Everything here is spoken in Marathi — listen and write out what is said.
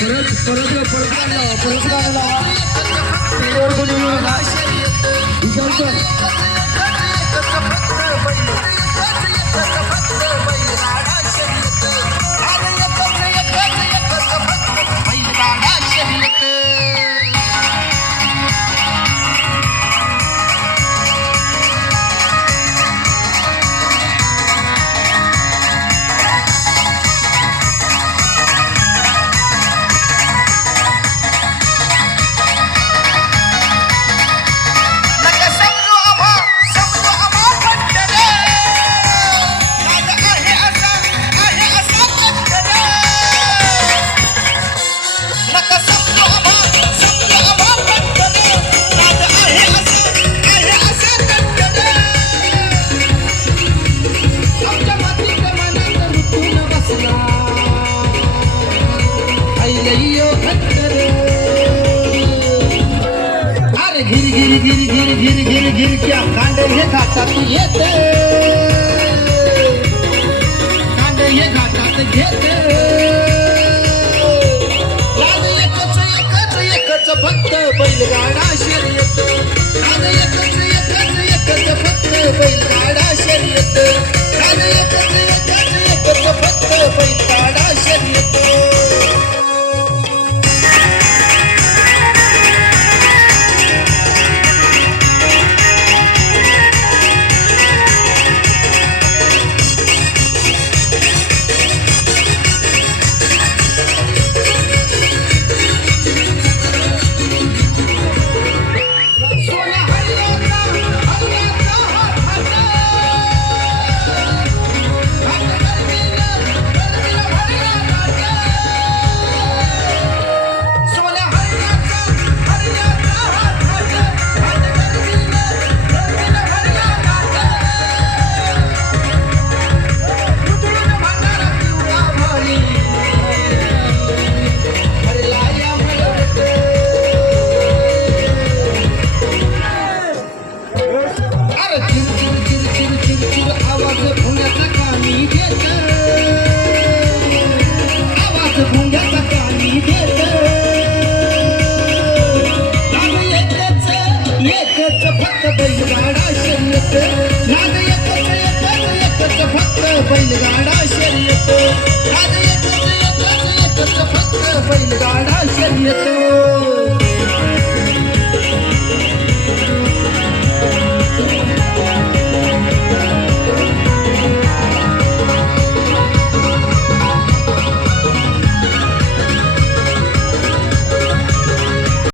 परत परत परत गाणं परत गाणं लावा त्याच्यावर कोणी येऊ नका विचार कर अरे घिर घिर घिर घिर घिर घिर घिर क्या कांडे हे घाटात येते कांडे हे घाटात घेते राज एकच एकच एकच फक्त बैलगाडा शर्यत। राज एकच एकच एकच फक्त बैलगाडा शर्यत। राज एकच एकच बैलगाडा शर्यत. नाद एकच एकच एकच फक्त बैलगाडा शर्यत. नाद एकच एकच एकच फक्त बैलगाडा शर्यत.